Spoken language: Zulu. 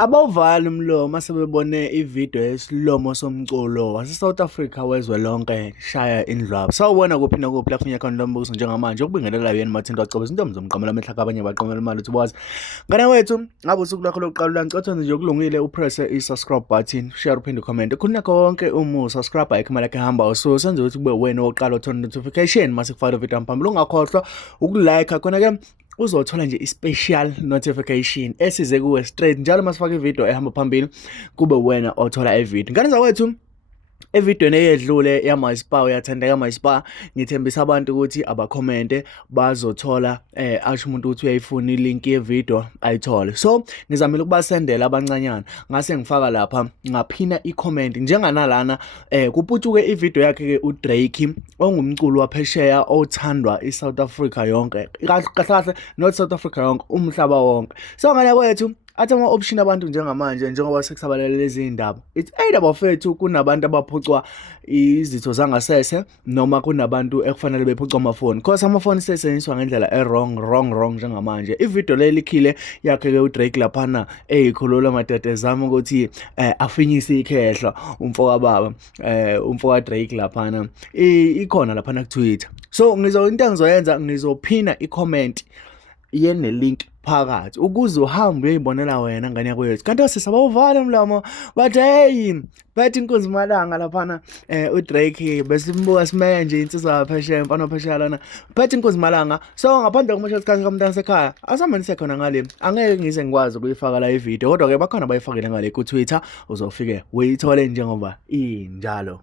Abawuvali umlomo asebebone ividiyo yesilomo somculo wase-South Africa wezwe lonke shaya indlwabu. Sawubona kuphi nakuphi lapho nyakhona lombuso njengamanje ukubingelela yena mathinto acobisa intombi zomqamela amehla kabanye baqomela imali uthi bowazi. Ngane wethu ngabe usuku lakho lokuqala ulancothweni nje okulungile upresse i-subscribe button, share uphinde comment. Khona konke uma subscribe ayikho lakhe hamba so senze ukuthi kube wena oqala uthola notification mase kufaka video phambili ungakhohlwa ukulike khona ke uzothola nje i-special notification esize kuwe straight njalo masifaka ivideo ehamba phambili kube wena othola ivideo. Ngane zawethu evidweni eyedlule yamaSpa uyathandeka maSpa ngithembisa abantu ukuthi abacommente bazothola asho umuntu ukuthi uyayifuna ilink yevideo ayithole. So ngizamile ukubasendela abancanyana ngase ngifaka lapha ngaphina icomment njenganalana kuputshuke ivideo yakhe ke uDrake ongumculi waphesheya othandwa iSouth Africa yonke kahle not South Africa yonke umhlaba wonke. So ngale kwethu athi ama-option abantu njengamanje njengoba sekusabalele lezi indaba it's either bafethu kunabantu abaphucwa izitho zangasese noma kunabantu ekufanele bephucwa amafoni because amafoni sesetshenziswa ngendlela wrong njengamanje. Ivideo lelikhile yakhe ke uDrake laphana eyikhulula madede zami ukuthi afinyise ikhehla umfoka baba umfoka Drake laphana ikhona laphana ku Twitter. So into engizoyenza ngizophina icomment yene link phakathi ukuze uhambe uyibonela wena ngane yakwethu. Kanti sisabawuvala umlomo but hey bathi inkunzi malanga laphana uDrake besimbuka simeye nje insizwa yaphesheya mfana waphesheya lana bathi inkunzi malanga. So ngaphandle kokusho isikhathi kamntana sekhaya asamani sekhona ngale angeke ngize ngikwazi ukuyifaka la ivideo kodwa ke bakhona bayifakile ngale ku Twitter uzofike uyithole njengoba injalo.